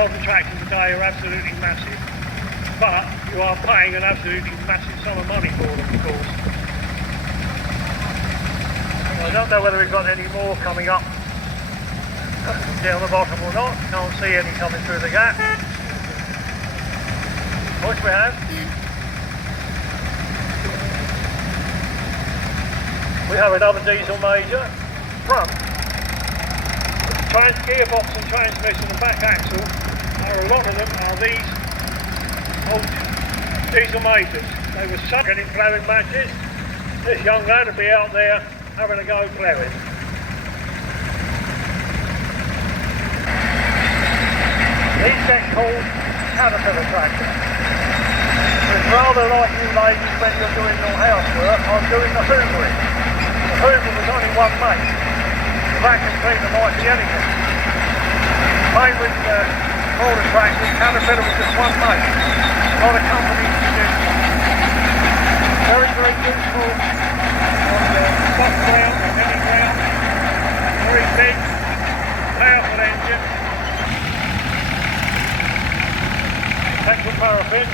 modern tractors today are absolutely massive, but you are paying an absolutely massive sum of money for them, of course. I don't know whether we've got any more coming up down the bottom or not. Can't see any coming through the gap. Which we have. We have another diesel major front. The gearbox and transmission and back axle, a lot of them are these old diesel majors. They were sucking in ploughing matches. This young lad would be out there having a go ploughing. These get called caterpillar tractors. It's rather like you ladies when you're doing your housework. I'm doing the hoovering. The hoover was only one mate. The vacuum cleaner might be anything. Same with older tractors, caterpillar was just one mate. A lot of companies do this. Very, very useful on the soft ground or any ground. Very big, powerful engine. Petrol paraffin.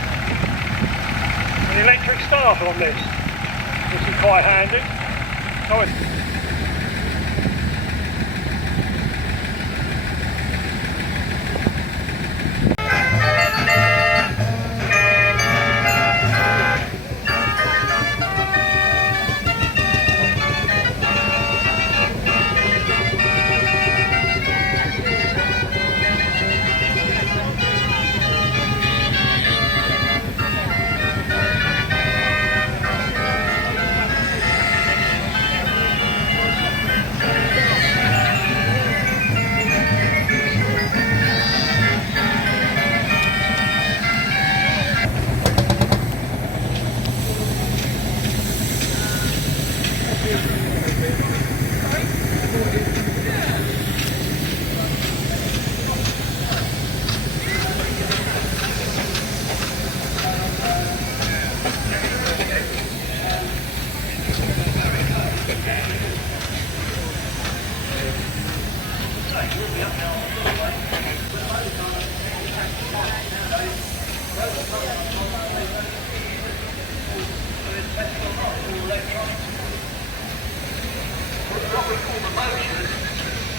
An electric start on this, which is quite handy.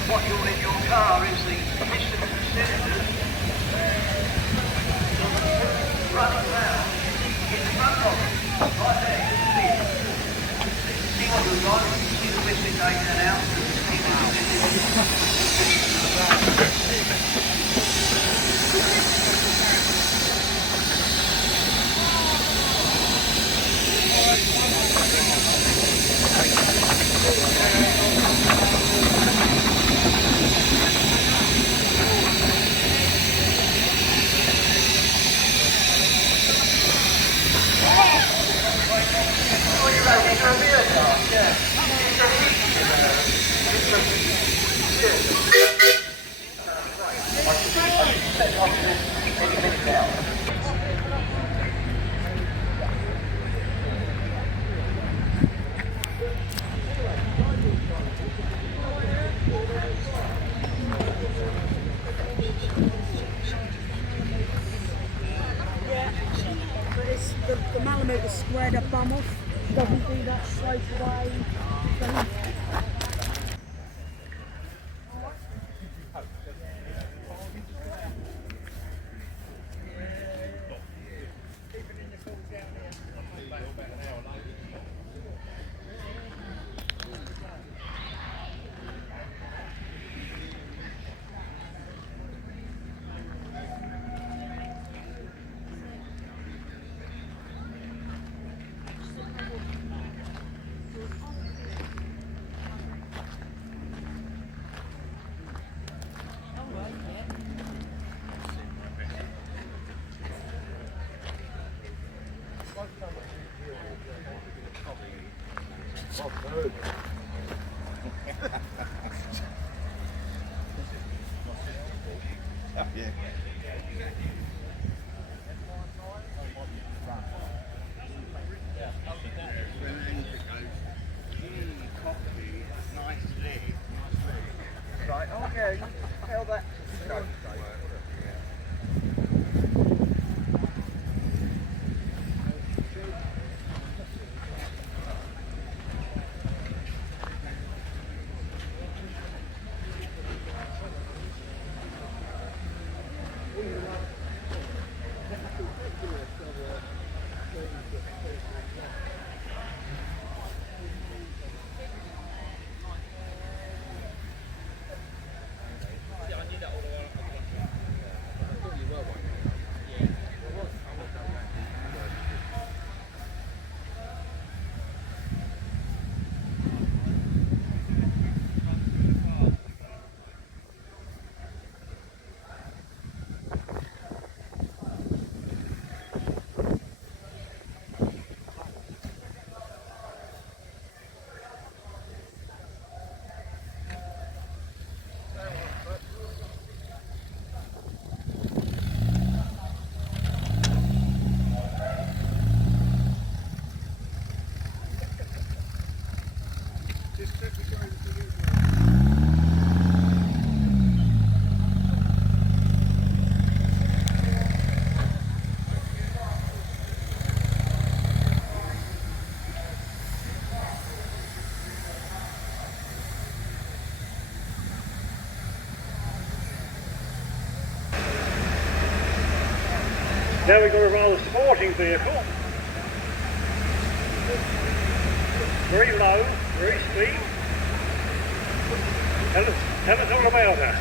What you're in your car is the piston and cylinders running round in front of it, right there, you can see it. See what you're on, you can see the piston taking it out. The Malamute squared a bum off, doesn't do that straight away. Now we've got a rather sporting vehicle. Very low, very speed. Tell us all about her.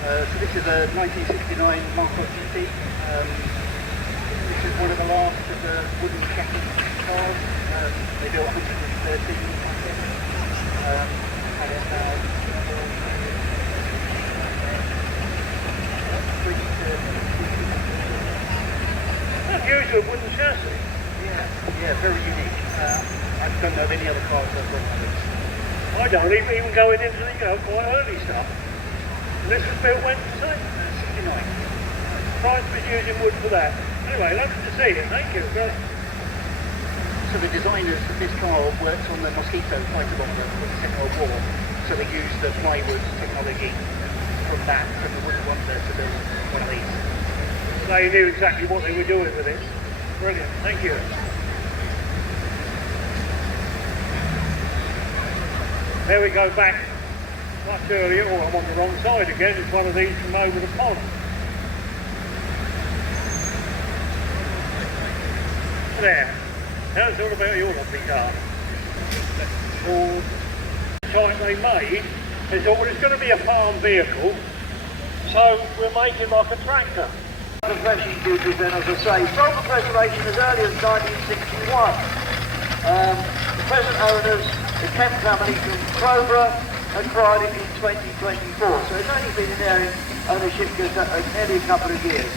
So this is a 1969 Marco GT. This is one of the last of the wooden chassis cars. They built 113. And it's That's usually a wooden chassis. yeah, very unique. I don't know of any other cars that have got like this. I don't even going into the quite early stuff. And this was built when, you say? 69. Price was using wood for that. Anyway, lovely to see you. Thank you. Great. So the designers of this car worked on the Mosquito fighter bomber for the Second World War. So they used the plywood technology from the wooden wonder to build one of these. They knew exactly what they were doing with it. Brilliant. Thank you. There we go back much earlier. Oh, I'm on the wrong side again. It's one of these from over the pond. There. Tell us all about your lovely car. All the type they made, they thought, well, it's going to be a farm vehicle, so we'll make it like a tractor. Preservation duties then, as I say, sold for preservation as early as 1961. The present owners, the Kemp family from Crowborough, acquired it in 2024. So it's only been in their ownership just nearly a couple of years.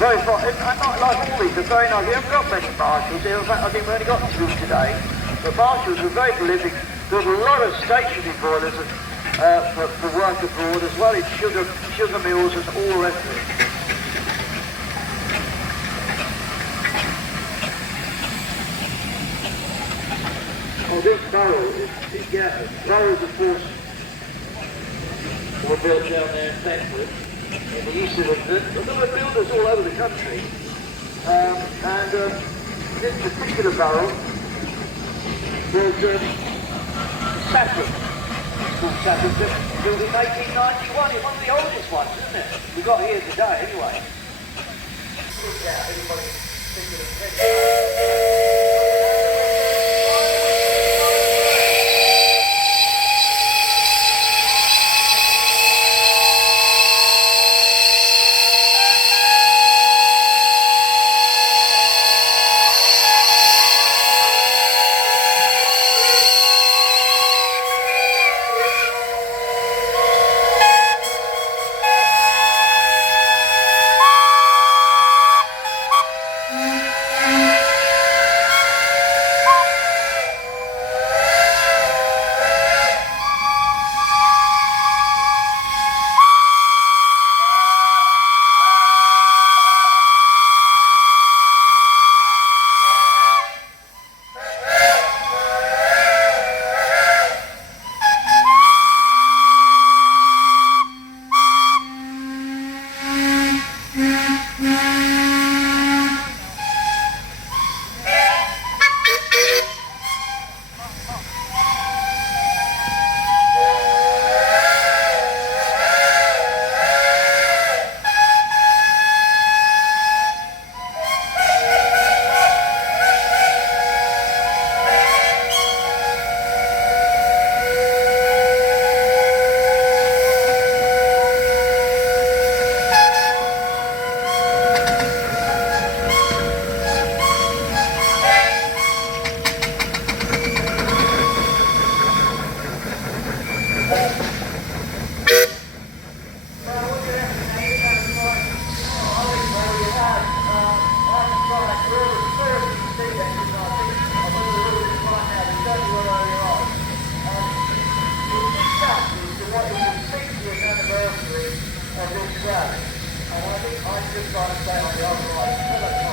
Very fine. I like all these, they're very nice. We haven't got many Marshalls here. In fact, I think we only got 2 today. But Marshalls were very prolific. There's a lot of stationary boilers for work abroad, as well as sugar mills and all the rest of it. Well, this barrel barrels of course were built down there in Thetford, in the east of England. But there were builders all over the country. This particular barrel was Saffron. It's called Saffron, built in 1891. It's one of the oldest ones, isn't it? We've got here today, anyway. Yeah, everybody thinking of of this rally. And I think I just got to say on the other side,